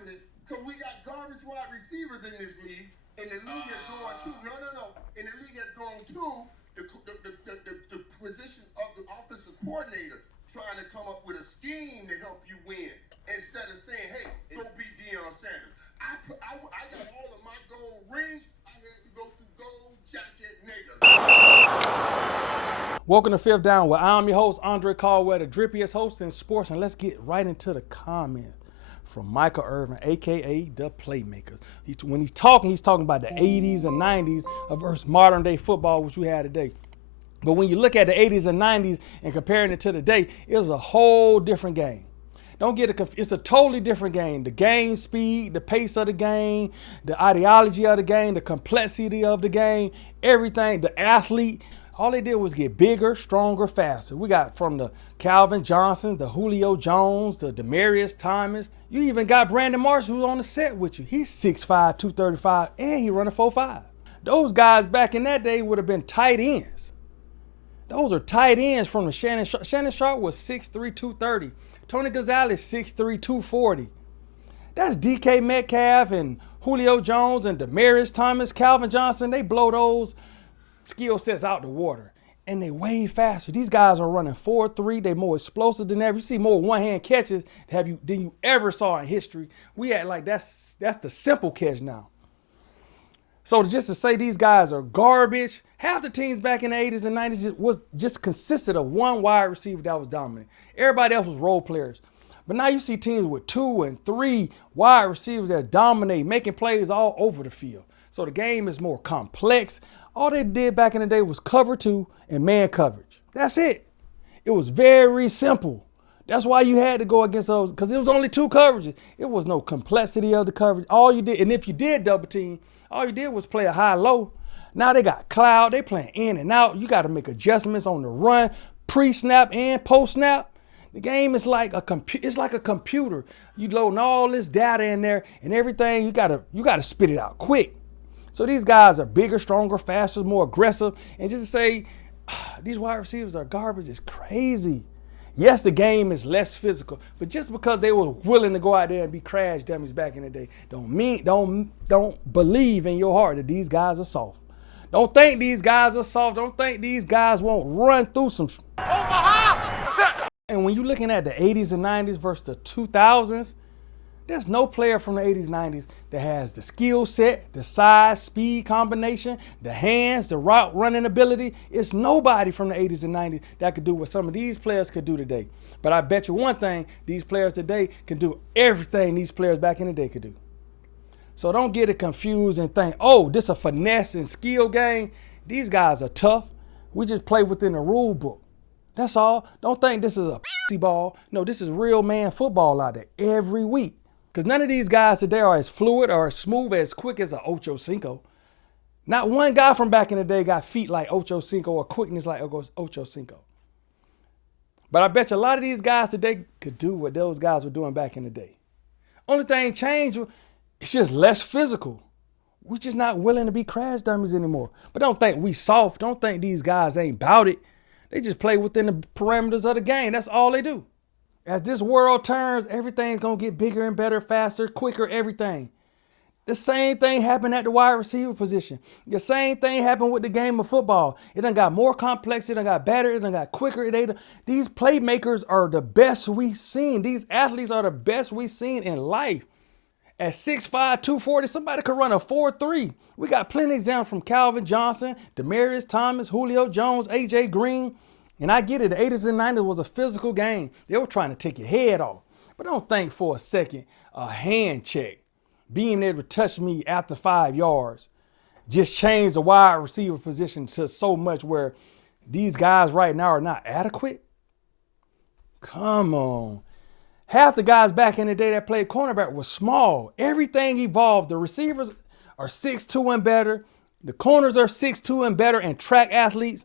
happening because we got garbage wide receivers in this league, and the league has gone to and the league has gone to the position of the offensive coordinator trying to come up with a scheme to help you win instead of saying, hey, go beat Deion Sanders. I got all of my gold rings. I had to go through gold jacket niggas. Welcome to Fifth Down, where I'm your host, Andre Caldwell, the drippiest host in sports, and let's get right into the comments from Michael Irvin, a.k.a. the playmaker. When he's talking about the 80s and 90s versus modern day football, which we have today. But when you look at the 80s and 90s and comparing it to today, it was a whole different game. Don't get it, it's a totally different game. The game speed, the pace of the game, the ideology of the game, the complexity of the game, everything, the athlete. All they did was get bigger, stronger, faster. We got from the Calvin Johnson, the Julio Jones, the Demaryius Thomas. You even got Brandon Marshall who's on the set with you. He's 6'5", 235, and he run a 4.5. Those guys back in that day would have been tight ends. Those are tight ends from the Shannon Sharp. Shannon Sharp was 6'3", 230. Tony Gonzalez, 6'3", 240. That's DK Metcalf and Julio Jones and Demaryius Thomas, Calvin Johnson. They blow those skill sets out the water, and they way faster. These guys are running 4.3. They're more explosive than ever. You see more one-hand catches than you ever saw in history. We act like that's the simple catch now. So just to say these guys are garbage, half the teams back in the 80s and 90s just consisted of one wide receiver that was dominant. Everybody else was role players. But now you see teams with 2 and 3 wide receivers that dominate, making plays all over the field. So the game is more complex. All they did back in the day was cover 2 and man coverage. That's it. It was very simple. That's why you had to go against those, because it was only 2 coverages. It was no complexity of the coverage. All you did, and if you did double team, all you did was play a high-low. Now they got cloud. They playing in and out. You got to make adjustments on the run, pre-snap and post-snap. The game is like a computer. You loading all this data in there and everything. You gotta spit it out quick. So these guys are bigger, stronger, faster, more aggressive. And just to say these wide receivers are garbage is crazy. Yes, the game is less physical, but just because they were willing to go out there and be crash dummies back in the day, don't believe in your heart that these guys are soft. Don't think these guys are soft. Don't think these guys won't run through some. And when you're looking at the 80s and 90s versus the 2000s, there's no player from the 80s, 90s that has the skill set, the size, speed combination, the hands, the route running ability. It's nobody from the 80s and 90s that could do what some of these players could do today. But I bet you one thing, these players today can do everything these players back in the day could do. So don't get it confused and think, oh, this is a finesse and skill game. These guys are tough. We just play within the rule book. That's all. Don't think this is a ball. No, this is real man football out there every week. Because none of these guys today are as fluid or as smooth, as quick as an Ocho Cinco. Not one guy from back in the day got feet like Ocho Cinco or quickness like Ocho Cinco. But I bet you a lot of these guys today could do what those guys were doing back in the day. Only thing changed, it's just less physical. We're just not willing to be crash dummies anymore. But don't think we soft. Don't think these guys ain't about it. They just play within the parameters of the game. That's all they do. As this world turns, everything's going to get bigger and better, faster, quicker, everything. The same thing happened at the wide receiver position. The same thing happened with the game of football. It done got more complex. It done got better. It done got quicker. These playmakers are the best we've seen. These athletes are the best we've seen in life. At 6'5", 240, somebody could run a 4.3. We got plenty of examples from Calvin Johnson, Demaryius Thomas, Julio Jones, A.J. Green. And I get it, the 80s and 90s was a physical game. They were trying to take your head off. But don't think for a second a hand check, being able to touch me after 5 yards, just changed the wide receiver position to so much where these guys right now are not adequate. Come on. Half the guys back in the day that played cornerback was small. Everything evolved. The receivers are 6'2" and better. The corners are 6'2" and better, and track athletes.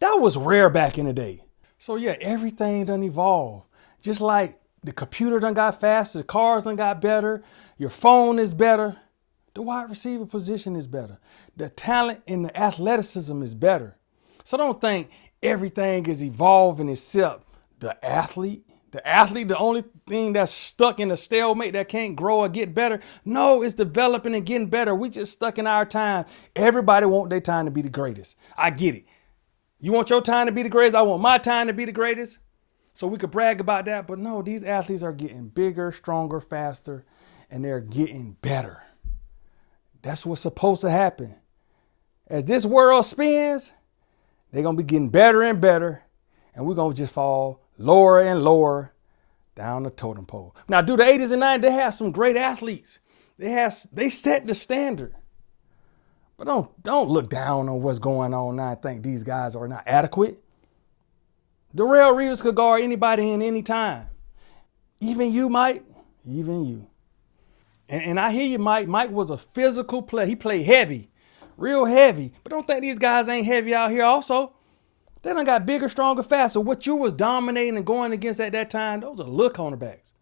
That was rare back in the day. So yeah, everything done evolve. Just like the computer done got faster, the cars done got better, your phone is better, the wide receiver position is better. The talent and the athleticism is better. So don't think everything is evolving except the athlete, The athlete, the only thing that's stuck in a stalemate that can't grow or get better. No, it's developing and getting better. We just stuck in our time. Everybody want their time to be the greatest. I get it. You want your time to be the greatest? I want my time to be the greatest. So we could brag about that. But no, these athletes are getting bigger, stronger, faster, and they're getting better. That's what's supposed to happen. As this world spins, they're going to be getting better and better, and we're going to just fall lower and lower down the totem pole. Now, do the 80s and 90s, they have some great athletes. They set the standard. But don't look down on what's going on now and think these guys are not adequate. Darrell Reeves could guard anybody in any time. Even you, Mike. Even you. And I hear you, Mike. Mike was a physical player. He played heavy, real heavy. But don't think these guys ain't heavy out here also. They done got bigger, stronger, faster. What you was dominating and going against at that time, those are little cornerbacks.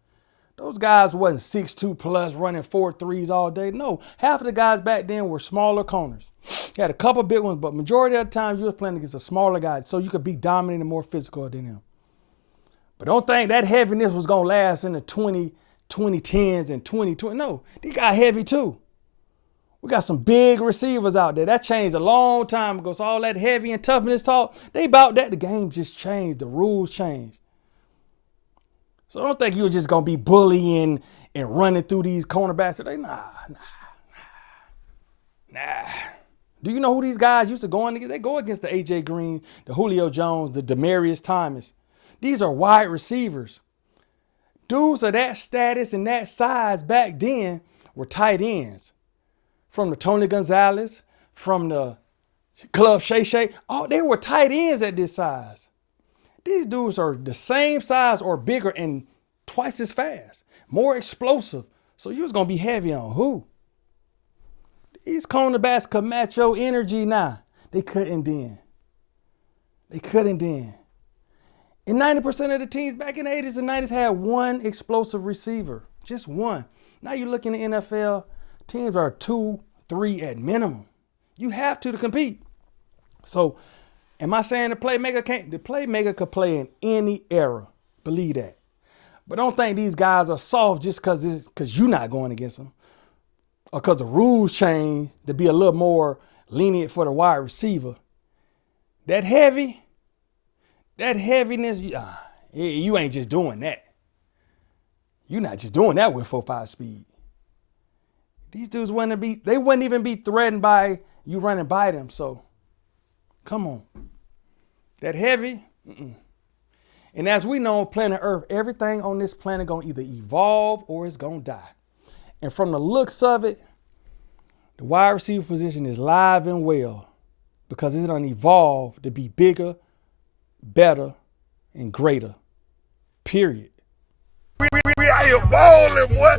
Those guys wasn't 6'2 plus running 4 threes all day. No, half of the guys back then were smaller corners. You had a couple big ones, but majority of the time you was playing against a smaller guy so you could be dominant and more physical than him. But don't think that heaviness was going to last in the 2010s and 2020. No, these got heavy too. We got some big receivers out there. That changed a long time ago. So all that heavy and toughness talk, they about that. The game just changed. The rules changed. So don't think you're just going to be bullying and running through these cornerbacks. Nah. Do you know who these guys used to go against? They go against the A.J. Green, the Julio Jones, the Demaryius Thomas. These are wide receivers. Dudes of that status and that size back then were tight ends. From the Tony Gonzalez, from the Club Shay Shay. Oh, they were tight ends at this size. These dudes are the same size or bigger and twice as fast, more explosive. So you was going to be heavy on who? These cornerbacks could match your energy now. They couldn't then. And 90% of the teams back in the 80s and 90s had one explosive receiver, just one. Now you look in the NFL, teams are 2, 3 at minimum. You have to compete. So am I saying the playmaker can't? The playmaker could play in any era. Believe that. But don't think these guys are soft just because you're not going against them. Or because the rules change to be a little more lenient for the wide receiver. That heaviness, you ain't just doing that. You're not just doing that with 4.5 speed. These dudes wouldn't even be threatened by you running by them. So, come on. That heavy, And as we know on planet Earth, everything on this planet gonna either evolve or it's gonna die. And from the looks of it, the wide receiver position is live and well because it's gonna evolve to be bigger, better, and greater. Period. We out here balling, boy.